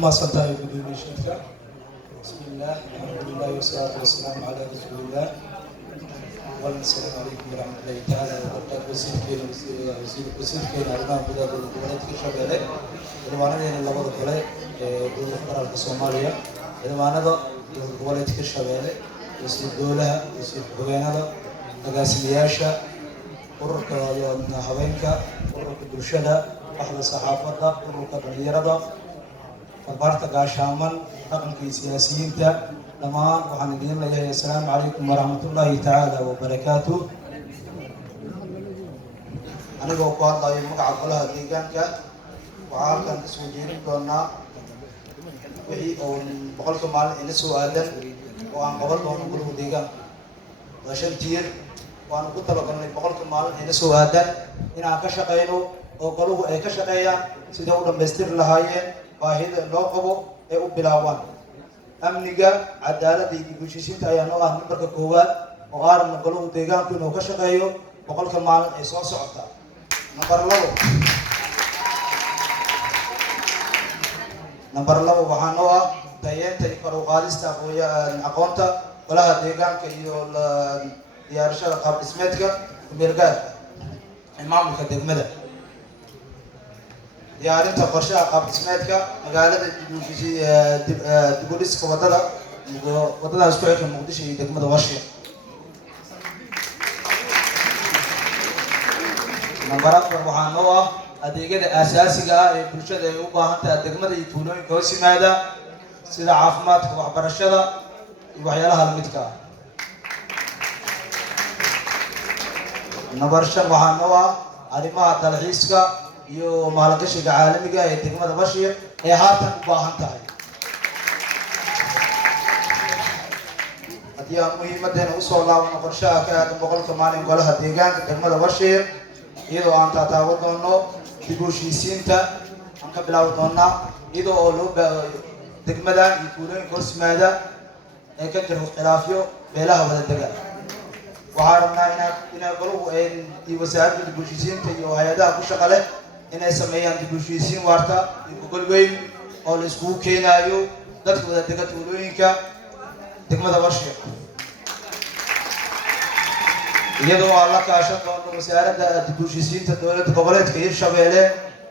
وما سنتهي بدون شركة. بسم الله الحمد لله والصلاة والسلام على رسول الله. والسلام عليكم ورحمة الله تعالى وبركاته. وزير كينا أرمان بدأ الولد في شبابه. الوانا اللي لبض الولد دول قرار الصومالية. الوانا ده الولد في شبابه. وزير دولة وزير بغينا ده. مقاسم ياشا. قرر كيان هواينكا. قرر كدوشنا. أحد الصحافة. قرر كبريرة ده. فبارت قاشامان رقم في سياسيين تا لما وحنا نقول له السلام عليكم ورحمة الله تعالى وبركاته. أنا بقول الله يمك عقلها ديجان كا وعارفن سوجين كنا وهي أو بقول كمال إن سؤالا وعن قبل ما نقوله ديجان عشان تير وأنا قلت له كنا بقول كمال إن سؤالا إن عكش قينو أو قالوا عكش قيا سيدنا بستر لهاين واحد لوقبه أو بلاوان أمنيجا عدالة دي بوشيسين تايا نوع نمبر كقوات وغار نقوله ديجان كنا كشقيو بقول كمال إساس عطا نمبر لو وحنوا تايين تاي كرو قالس تابويا أكونتا ولا ديجان كيو يارشة قبل اسمتك بيرجع إمام الخدم ماذا يارين تقرشة قبل سمعتك مقالة تقوليس كوتلا وتلا أسبوع كم مقدش يدك ماذا وشيء نبرات بربحانوا أديك أساسي كا برشة يوبا هنت أديك ماذا يتونون كوسي ماذا سيدا عفمات وحبرشة يبحيالها المتكا نبرشة بربحانوا أريما تلحيسكا iyo maalgashiga caalamiga ee degmada Bashiir ee haatan u baahan tahay hadii aan muhiimadeena u soo laabano qorshaha ka aadan boqolka maalin golaha deegaanka degmada Bashiir iyadoo aan taataabo doono dib u heshiisiinta aan ka bilaabi doonaa iyadoo oo loo baahay degmada iyo tuulooyinka hoosmaada ee ka jiro khilaafyo beelaha wada degan waxaan rabnaa inay goluhu ay wasaaradda dib u heshiisiinta iyo hay'adaha ku shaqo leh inay sameeyaan dib u heshiisiin waarta iyo gol weyn oo la isku keenayo dadka wada degan tuulooyinka degmada Bashiir iyadoo aan la kaashan doono wasaaradda dib u heshiisiinta dowladda goboleedka Hirshabelle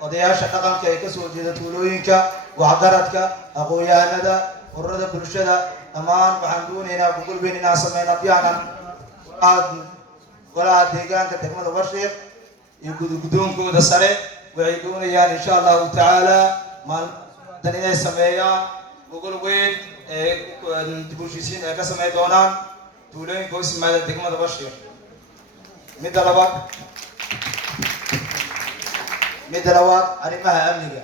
odayaasha dhaqanka ee ka soo jeeda tuulooyinka waxgaradka aqoonyahanada ururada bulshada dhammaan waxaan doonaynaa gol weyn inaan sameeyno diyaanan aad golaha deegaanka degmada Bashiir iyo gudoonkooda sare waxay doonayaan insha Allah taala maalintan inay sameeyaan gogol weyn ee dib u heshiisiin ay ka sameey doonaan tuulooyinka hoosmaada degmada Bashiir midda labaad arrimaha amniga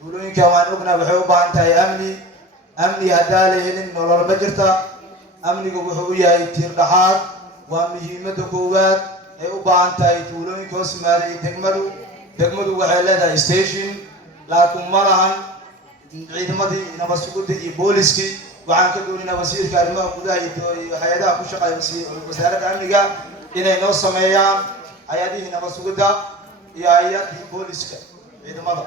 tuulooyinka waan ognahay waxay u baahan tahay amni hadaa la helin nolol ma jirta amnigu wuxuu u yahay tiir dhaxaad waa muhiimadda koowaad ay u baahan tahay tuulooyinka hoosmaada iyo degmadu waxay leedahay station laakiin ma lahan ciidamadii nabad sugidda iyo booliskii waxaan ka doonaynaa wasiirka arrimaha gudaha iyo hay'adaha ku shaqeeya wasaaradda amniga inay noo sameeyaan hay'adihii nabad sugidda iyo hay'adihii booliska ciidamada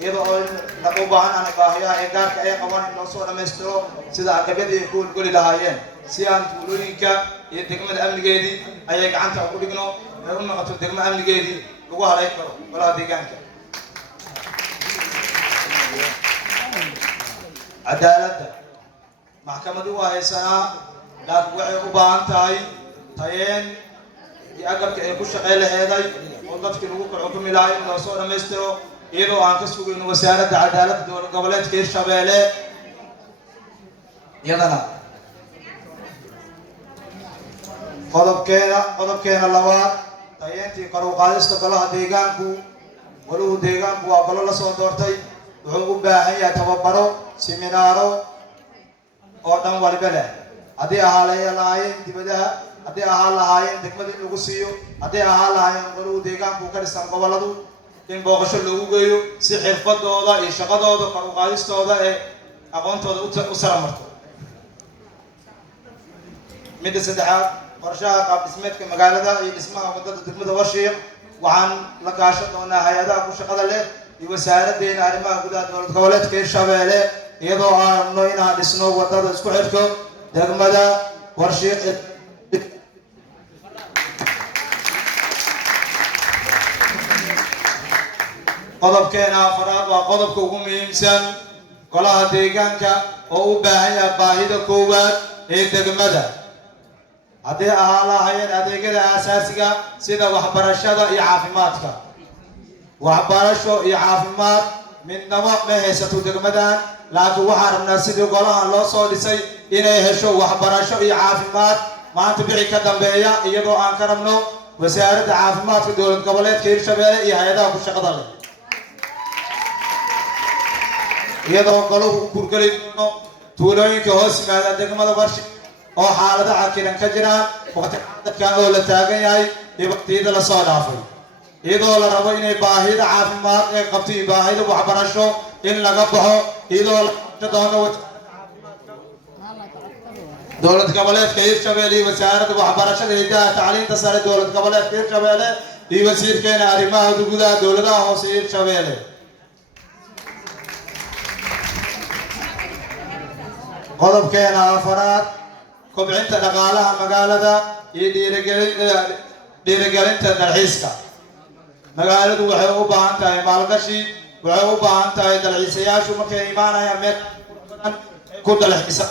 iyadoo oo laga baahan baahiyaha ee gaarka ay qabaan in loo soo dhammaystiro sida agabyada ay ku goli lahaayeen si aan tuulooyinka iyo degmada amnigeedii ayay gacanta ugu dhigno ay u noqoto degmo amnigeedii lagu haleyn karo golaha deegaanka cadaaladda maxkamaddu waa haysanaa laakiin waxay u baahan tahay tayeen iyo agabka ay ku shaqeyn laheeday oo dadkii lagu kala xukumi lahaa in loo soo dhammaystiro iyadoo aan ka sugayno wasaaradda cadaaladda dowlad goboleedka Hirshabelle iyadana qodobkeena labaad tayeentii kor u qaadista golaha deegaanku waa golo la soo doortay wuxuu u baahan yahay tababaro seminaaro oo dhan walba leh haddii ahaa lahaayeen dibadaha haddii ahaa lahaayeen degmada in lagu siiyo haddii ahaa lahaayeen goluhu deegaanku ka dhisan goboladu in booqasho loogu geeyo si xirfadooda iyo shaqadooda kor u qaadistooda ee aqoontooda u saramarto midda saddexaad qorshaha qaab dhismeedka magaalada iyo dhismaha wadada degmada Bashiir waxaan la kaashan doonaa hay'adaha ku shaqada leh wasaaraddeena arrimaha gudaha dowlad goboleedka Hirshabelle iyadoo aan rabno inaan dhisno wadada isku xidhko degmada Warshiiq qodobkeena afraad waa qodobka ugu muhiimsan golaha deegaanka oo u baahan yahay baahida koowaad ee degmada haddii ahaa lahaayeen adeegyada aasaasiga sida waxbarashada iyo caafimaadka waxbarasho iyo caafimaad midnaba ma haysato degmadan laakiin waxaan rabnaa sidii golahan loo soo dhisay inay hesho waxbarasho iyo caafimaad maanta bixi ka dambeeya iyadoo aan ka rabno wasaaradda caafimaadka dowlad goboleedka Hirshabelle iyo hay'adaha ku shaqada leh iyadoo golahu u kurgali doono tuulooyinka hoos yimaada degmada Warshiiq oo xaalada cakiran ka jiraan waqti dadkan oo la taagan yahay dhibaatooyinka la soo dhaafay iyadoo la rabo inay baahida caafimaad ee qabto iyo baahida waxbarasho in laga baxo iyadoo la doono dowlad goboleedka Hirshabelle iyo wasaaradda waxbarashada iyo tacliinta sare dowlad goboleedka Hirshabelle iyo wasiirkeena arrimaha gudaha dowladaha hoose Hirshabelle qodobkeena afraad kobcinta dhaqaalaha magaalada iyo dhiirigelinta dalxiiska magaaladu waxay u baahan tahay maalgashi waxay u baahan tahay dalxiisayaashu markay imaanayaan meel badan ku dalxiisa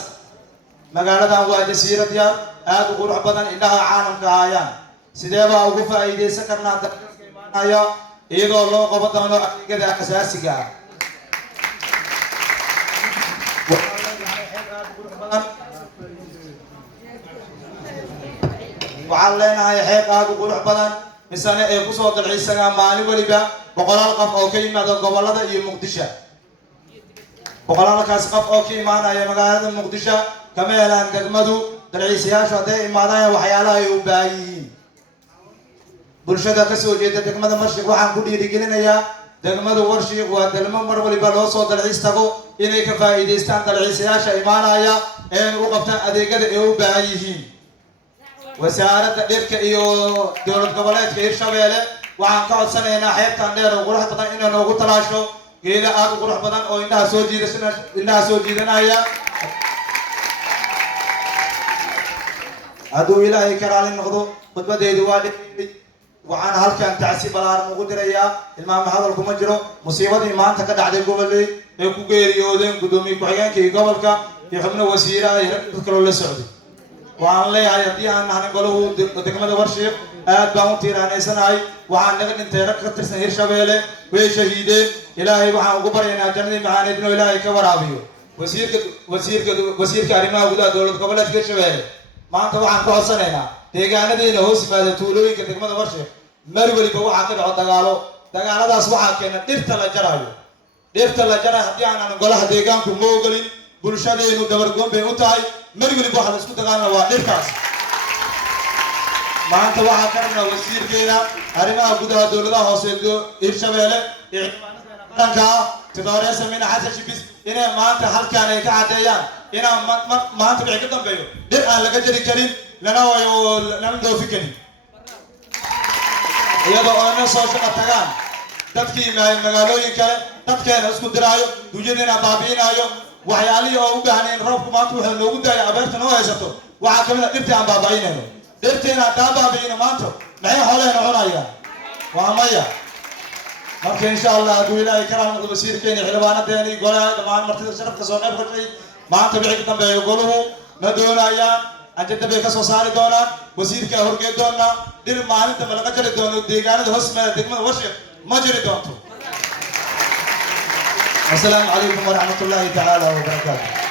magaaladan waa jasiirad yar aad u qurux badan indhaha caalamka hayaan sidee baa ugu faa'iideysan karnaa dalxiiska imaanaya iyadoo loo qaban doono adeegyada asaasiga ah waxaan leenahay xeeb aad u qurux badan misane ay ku soo dalxiisanaa maalin waliba boqolaal qof oo ka yimaada gobolada iyo Muqdisho boqolaalkaas qof oo ka imaanaya magaalada Muqdisho kama helaan degmadu dalxiisayaashu hadday imaadaan waxyaalaha ay u baahan yihiin bulshada ka soo jeeda degmada Warshiiq waxaan ku dhiirigelinayaa degmada Warshiiq waa dalmo mar waliba loo soo dalxiis tago inay ka faa'iideystaan dalxiisayaasha imaanaya ee u qabtaan adeegyada ay u baahan yihiin wasaaradda dhirka iyo dowlad goboleedka Hirshabelle waxaan ka codsanaynaa xeebtan dheer oo qurux badan inay noogu talaasho geedo aad u qurux badan oo indhaha soo jiidanaya hadduu ilaahay ka raali noqdo khudbadeedu waa dhigay waxaan halkan tacsi balaaran ugu dirayaa ilmaama hadal kuma jiro musiibadii maanta ka dhacday goboley ee ku geeriyoodeen gudoomiye ku-xigeenka iyo gobolka iyo xubno wasiiraha iyo rag kaloo la socday waxaan leeyahay haddii aan nahay golahu degmada Warshiiq aad baan u tiiraanaysanahay waxaan naga dhintay rag ka tirsan Hirshabelle way shahiideen ilaahay waxaan ugu baryaynaa jannadii macaaneed inuu ilaahay ka waraabiyo wasiirka arrimaha gudaha dowlad goboleedka Hirshabelle maanta waxaan ku codsanaynaa deegaanadeena hoos yimaada tuulooyinka degmada Warshiiq mar waliba waxaa ka dhaco dagaaladaas waxaa keena dhirta la jarayo haddii aanan golaha deegaanku ma ogolin bulshadeenu dabargoon bay u tahay mar waliba waxa la isku dagaalana waa dhirtaas maanta waxaa ka rabnaa wasiirkeena arrimaha gudaha dowladaha hoose Hirshabelle iyo qaranka Tidore Samina Xasan Shibis inay maanta halkaan ay ka cadeeyaan inaan maanta wixii ka dambeeyo dhir aan laga jari karin lana dhoofi karin iyadoo aan soo shaqo tagaan dadkii magaalooyin kale dadkeena isku diraayo duujadeena baabi'inayo waxyaalihii oo u baahneen roobku maanta wuxuu noogu daayay abeerta noo haysato waxaa kamid ah dhirtii aan baabi'inayno dhirteena haddaan baabi'ino maanta maxay xoolahayna cunayaan waa maya marka insha Allah hadduu ilaahay ka raali noqdo wasiirkeena xildhibaanadeena iyo golaha dhammaan martida sharafka soo qayb gashay maanta wixii ka dambeeya goluhu ma doonayaan ajenda bay ka soo saari doonaan wasiirka horgeed doonaa dhir maalinta ma laga jari doono deegaanada hoos yimaada degmada Warshiiq ma jiri doonto. Assalaamu calaykum waraxmatullaahi tacaala wabarakaatuh.